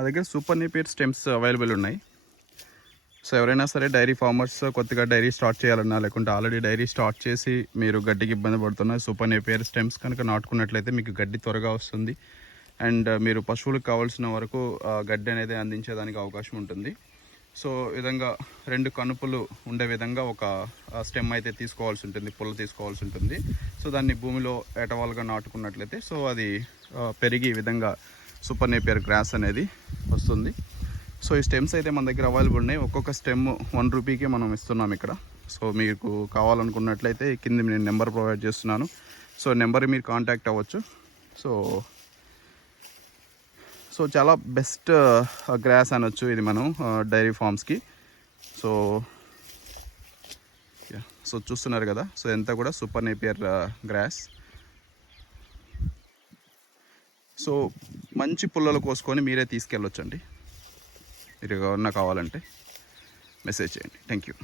మా దగ్గర super Napier stems available ఉన్నాయి. సో ఎవరైనా సరే డైరీ ఫార్మర్స్ కొత్తగా డైరీ స్టార్ట్ చేయాలన్నా, లేకుంటే ఆల్రెడీ డైరీ స్టార్ట్ చేసి మీరు గడ్డికి ఇబ్బంది పడుతున్న సూపర్ నేపియర్ స్టెమ్స్ కనుక నాటుకున్నట్లయితే మీకు గడ్డి త్వరగా వస్తుంది. అండ్ మీరు పశువులకు కావాల్సిన వరకు గడ్డి అనేది అందించేదానికి అవకాశం ఉంటుంది. సో విధంగా 2 కనుపులు ఉండే విధంగా ఒక స్టెమ్ అయితే తీసుకోవాల్సి ఉంటుంది, పుల్ల తీసుకోవాల్సి ఉంటుంది. సో దాన్ని భూమిలో ఏటవాలుగా నాటుకున్నట్లయితే సో అది పెరిగి ఈ విధంగా సూపర్ నేపియర్ గ్రాస్ అనేది వస్తుంది. సో ఈ స్టెమ్స్ అయితే మన దగ్గర అవైలబుల్ ఉన్నాయి. ఒక్కొక్క స్టెమ్ 1 రూపీకే మనం ఇస్తున్నాం ఇక్కడ. సో మీకు కావాలనుకున్నట్లయితే కింద నేను నెంబర్ ప్రొవైడ్ చేస్తున్నాను. సో నెంబర్ మీరు కాంటాక్ట్ అవ్వచ్చు. సో చాలా బెస్ట్ గ్రాస్ అనొచ్చు ఇది మనం డైరీ ఫార్మ్స్కి. సో చూస్తున్నారు కదా, సో ఎంత కూడా సూపర్ నేపియర్ గ్రాస్. సో మంచి పుల్లలు కోసుకొని మీరే తీసుకెళ్ళొచ్చండి. మీరు ఎవరన్నా కావాలంటే మెసేజ్ చేయండి. Thank you.